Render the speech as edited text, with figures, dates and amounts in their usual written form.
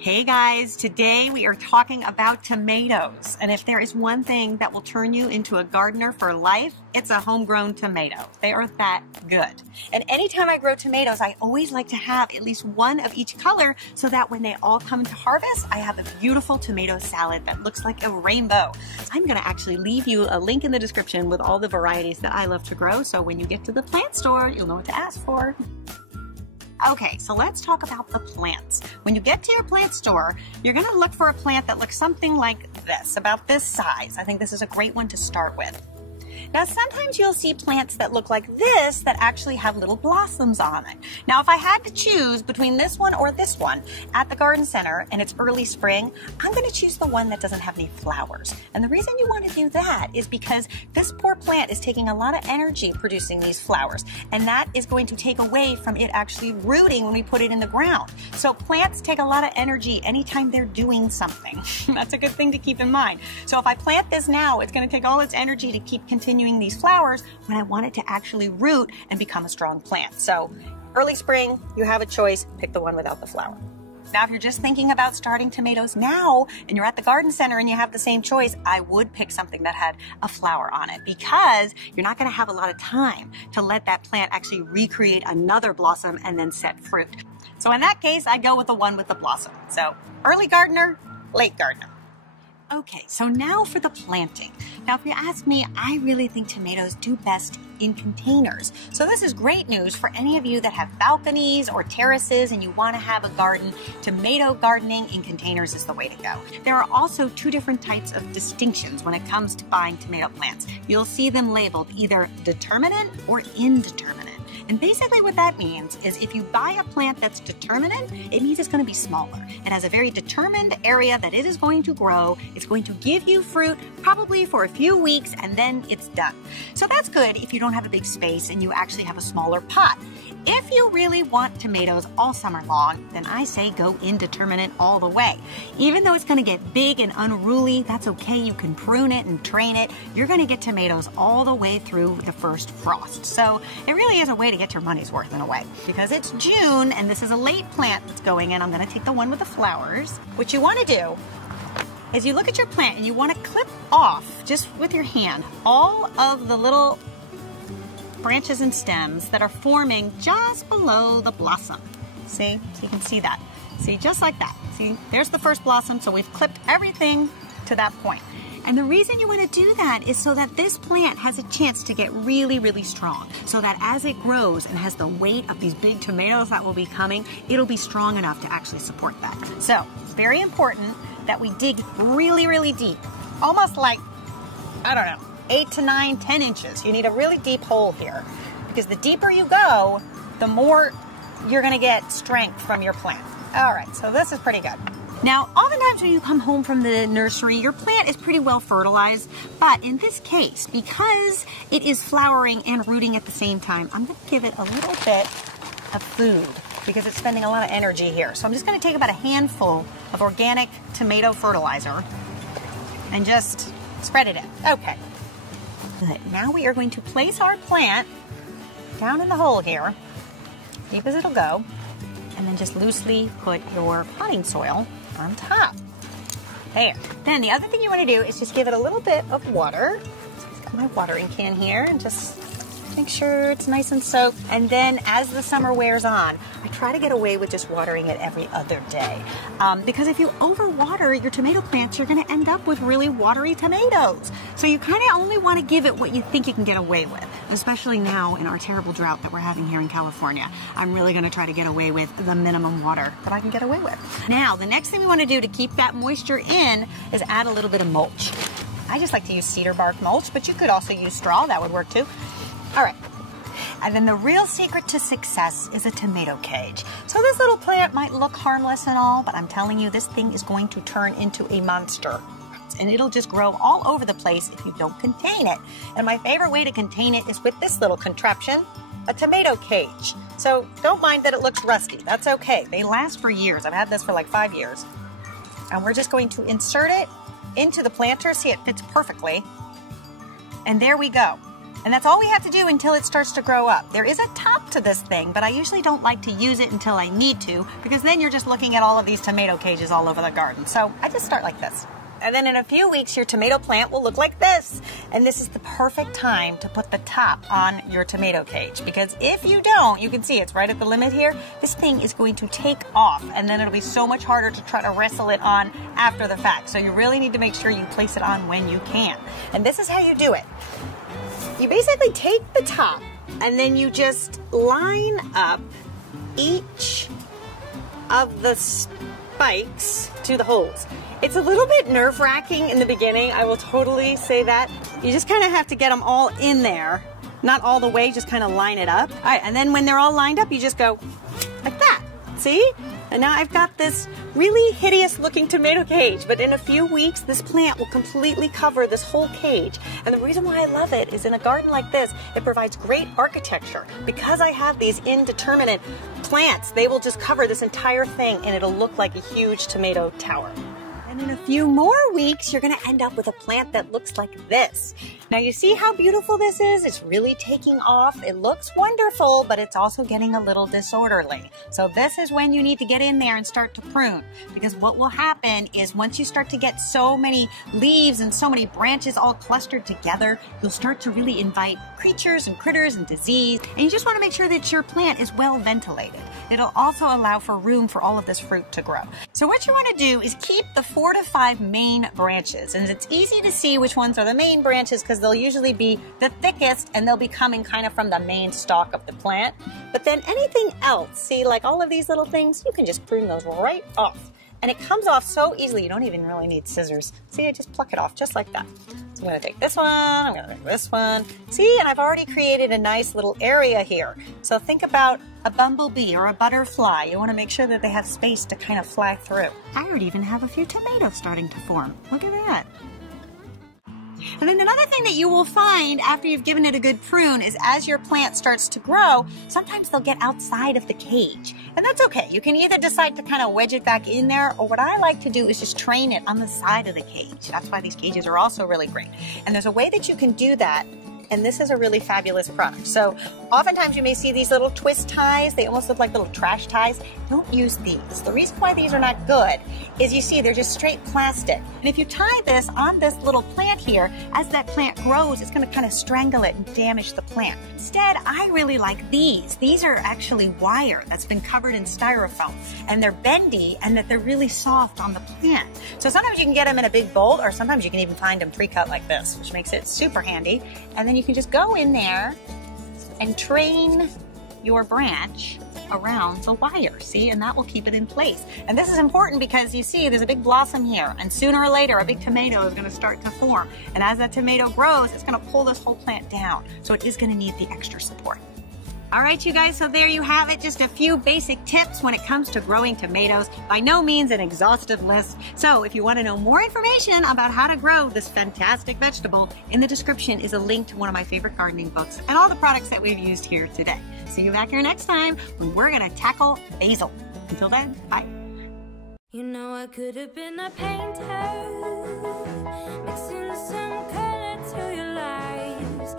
Hey guys, today we are talking about tomatoes. And if there is one thing that will turn you into a gardener for life, it's a homegrown tomato. They are that good. And anytime I grow tomatoes, I always like to have at least one of each color so that when they all come to harvest, I have a beautiful tomato salad that looks like a rainbow. I'm gonna actually leave you a link in the description with all the varieties that I love to grow. So when you get to the plant store, you'll know what to ask for. Okay, so let's talk about the plants. When you get to your plant store, you're gonna look for a plant that looks something like this, about this size. I think this is a great one to start with. Now, sometimes you'll see plants that look like this that actually have little blossoms on it. Now, if I had to choose between this one or this one at the garden center and it's early spring, I'm gonna choose the one that doesn't have any flowers. And the reason you wanna do that is because this poor plant is taking a lot of energy producing these flowers, and that is going to take away from it actually rooting when we put it in the ground. So plants take a lot of energy anytime they're doing something. That's a good thing to keep in mind. So if I plant this now, it's gonna take all its energy to keep continuing these flowers when I want it to actually root and become a strong plant. So early spring, you have a choice, pick the one without the flower. Now, if you're just thinking about starting tomatoes now and you're at the garden center and you have the same choice, I would pick something that had a flower on it because you're not gonna have a lot of time to let that plant actually recreate another blossom and then set fruit. So in that case, I go with the one with the blossom. So early gardener, late gardener. Okay, so now for the planting. Now, if you ask me, I really think tomatoes do best in containers. So this is great news for any of you that have balconies or terraces and you want to have a garden. Tomato gardening in containers is the way to go. There are also two different types of distinctions when it comes to buying tomato plants. You'll see them labeled either determinate or indeterminate. And basically what that means is if you buy a plant that's determinate, it means it's going to be smaller. It has a very determined area that it is going to grow. It's going to give you fruit probably for a few weeks and then it's done. So that's good if you don't have a big space and you actually have a smaller pot. If you really want tomatoes all summer long, then I say go indeterminate all the way. Even though it's going to get big and unruly, that's okay. You can prune it and train it. You're going to get tomatoes all the way through the first frost. So it really is a way to get your money's worth in a way. Because it's June and this is a late plant that's going in, I'm going to take the one with the flowers. What you want to do is you look at your plant and you want to clip off, just with your hand, all of the little branches and stems that are forming just below the blossom. See? So you can see that. See, just like that. See, there's the first blossom, so we've clipped everything to that point. And the reason you want to do that is so that this plant has a chance to get really, really strong. So that as it grows and has the weight of these big tomatoes that will be coming, it'll be strong enough to actually support that. So it's very important that we dig really, really deep. Almost like, I don't know, 8 to 9, 10 inches. You need a really deep hole here because the deeper you go, the more you're gonna get strength from your plant. All right, so this is pretty good. Now, oftentimes when you come home from the nursery, your plant is pretty well fertilized, but in this case, because it is flowering and rooting at the same time, I'm gonna give it a little bit of food because it's spending a lot of energy here. So I'm just gonna take about a handful of organic tomato fertilizer and just spread it in. Okay. Good. Now we are going to place our plant down in the hole here, deep as it'll go, and then just loosely put your potting soil on top. There. Then the other thing you want to do is just give it a little bit of water. So I've got my watering can here and just make sure it's nice and soaked. And then as the summer wears on, I try to get away with just watering it every other day. Because if you overwater your tomato plants, you're going to end up with really watery tomatoes. So you kind of only want to give it what you think you can get away with, especially now in our terrible drought that we're having here in California. I'm really going to try to get away with the minimum water that I can get away with. Now, the next thing we want to do to keep that moisture in is add a little bit of mulch. I just like to use cedar bark mulch, but you could also use straw. That would work too. All right, and then the real secret to success is a tomato cage. So this little plant might look harmless and all, but I'm telling you, this thing is going to turn into a monster. And it'll just grow all over the place if you don't contain it. And my favorite way to contain it is with this little contraption, a tomato cage. So don't mind that it looks rusty, that's okay. They last for years. I've had this for like 5 years. And we're just going to insert it into the planter. See, it fits perfectly. And there we go. And that's all we have to do until it starts to grow up. There is a top to this thing, but I usually don't like to use it until I need to, because then you're just looking at all of these tomato cages all over the garden. So I just start like this. And then in a few weeks, your tomato plant will look like this. And this is the perfect time to put the top on your tomato cage, because if you don't, you can see it's right at the limit here, this thing is going to take off, and then it'll be so much harder to try to wrestle it on after the fact. So you really need to make sure you place it on when you can. And this is how you do it. You basically take the top and then you just line up each of the spikes to the holes. It's a little bit nerve-wracking in the beginning, I will totally say that. You just kind of have to get them all in there. Not all the way, just kind of line it up. All right, and then when they're all lined up, you just go like that, see? And now I've got this really hideous looking tomato cage, but in a few weeks, this plant will completely cover this whole cage. And the reason why I love it is in a garden like this, it provides great architecture. Because I have these indeterminate plants, they will just cover this entire thing and it'll look like a huge tomato tower. And in a few more weeks, you're gonna end up with a plant that looks like this. Now you see how beautiful this is? It's really taking off. It looks wonderful, but it's also getting a little disorderly. So this is when you need to get in there and start to prune, because what will happen is once you start to get so many leaves and so many branches all clustered together, you'll start to really invite creatures and critters and disease. And you just wanna make sure that your plant is well ventilated. It'll also allow for room for all of this fruit to grow. So what you wanna do is keep the 4 to 5 main branches, and it's easy to see which ones are the main branches because they'll usually be the thickest and they'll be coming kind of from the main stalk of the plant. But then anything else, see, like all of these little things, you can just prune those right off. And it comes off so easily, you don't even really need scissors. See, I just pluck it off just like that. So I'm gonna take this one, I'm gonna take this one. See, and I've already created a nice little area here. So think about a bumblebee or a butterfly. You wanna make sure that they have space to kind of fly through. I already even have a few tomatoes starting to form. Look at that. And then another thing that you will find after you've given it a good prune is as your plant starts to grow, sometimes they'll get outside of the cage. And that's okay. You can either decide to kind of wedge it back in there, or what I like to do is just train it on the side of the cage. That's why these cages are also really great. And there's a way that you can do that, and this is a really fabulous product. So oftentimes you may see these little twist ties. They almost look like little trash ties. Don't use these. The reason why these are not good is, you see, they're just straight plastic. And if you tie this on this little plant here, as that plant grows, it's gonna kind of strangle it and damage the plant. Instead, I really like these. These are actually wire that's been covered in styrofoam, and they're bendy and that they're really soft on the plant. So sometimes you can get them in a big bowl, or sometimes you can even find them pre-cut like this, which makes it super handy. And then you can just go in there and train your branch around the wire, see, and that will keep it in place. And this is important because you see there's a big blossom here, and sooner or later a big tomato is going to start to form. And as that tomato grows, it's going to pull this whole plant down. So it is going to need the extra support. All right, you guys, so there you have it. Just a few basic tips when it comes to growing tomatoes. By no means an exhaustive list. So if you want to know more information about how to grow this fantastic vegetable, in the description is a link to one of my favorite gardening books and all the products that we've used here today. See you back here next time when we're going to tackle basil. Until then, bye. You know I could have been a painter, mixing some color to your lives,